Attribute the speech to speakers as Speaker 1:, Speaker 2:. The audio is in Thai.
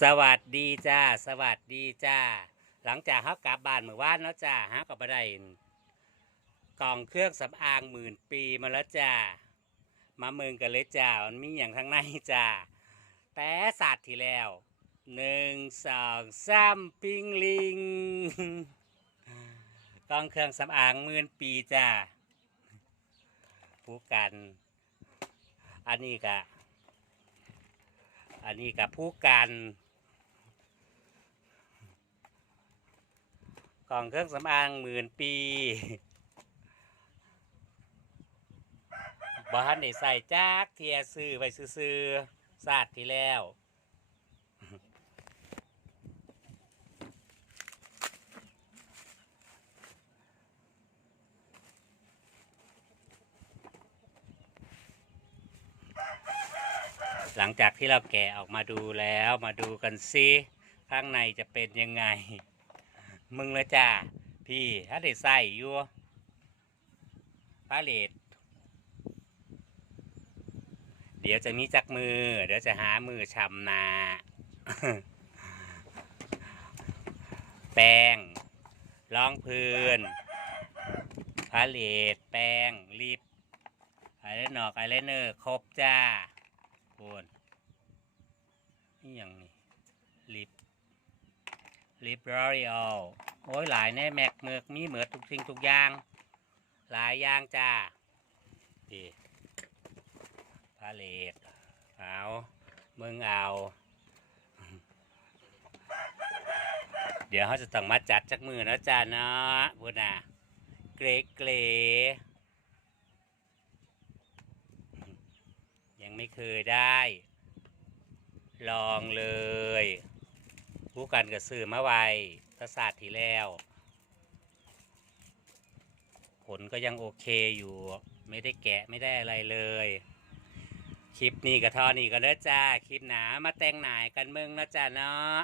Speaker 1: สวัสดีจ้า สวัสดีจ้า หลังจากเขากลับบ้านเมื่อวานแล้วจ้าฮะก็บ่ได้กล่องเครื่องสำอางหมื่นปีมาแล้วจ้า มาเมืองกันเลยจ้า มันมีอย่างข้างในจ้า แต่ศาสตร์ที่แล้วหนึ่งสองสามปิงลิงกล่องเครื่องสำอางหมื่นปีจ้าผู้กัน อันนี้กะอันนี้กับผู้กัน กองเครื่องสำอางหมื่นปีบ้านได้ใส่จักเทียซื้อไปซื้อๆศาสตร์ที่แล้วหลังจากที่เราแกะออกมาดูแล้วมาดูกันซิ ข้างในจะเป็นยังไง มึงเลยจ้า พี่ถ้าได้ใส่อยู่พาเลตเดี๋ยวจะมีจักมือ เดี๋ยวจะหามือชำนา แป้งรองพื้นพาเลตแป้งลิปไอเนอร์ไอเลนเนอร์ ครบจ้า โคนนี่อย่างนี้ลิป ลิปรอรีออลโอ้ยหลายแน่แม็กเมือกมีเหมือทุกสิ่งทุกอย่าง หลายอย่างจ้าดีพาเลตเอามึงเอา เดี๋ยวเขาจะต้องมาจัดจักมือนะจ้าเนาะพูดนะเกรเกรยังไม่เคยได้ ลองเลย ผู้กันกับซื้อมาไวประสาทที่แล้ว ผลก็ยังโอเคอยู่ ไม่ได้แกะไม่ได้อะไรเลย คลิปนี้กับท่อนี้ก็เด้อจ้า คลิปหนามาแต่งหนายกันมึงนะจ้าเนาะ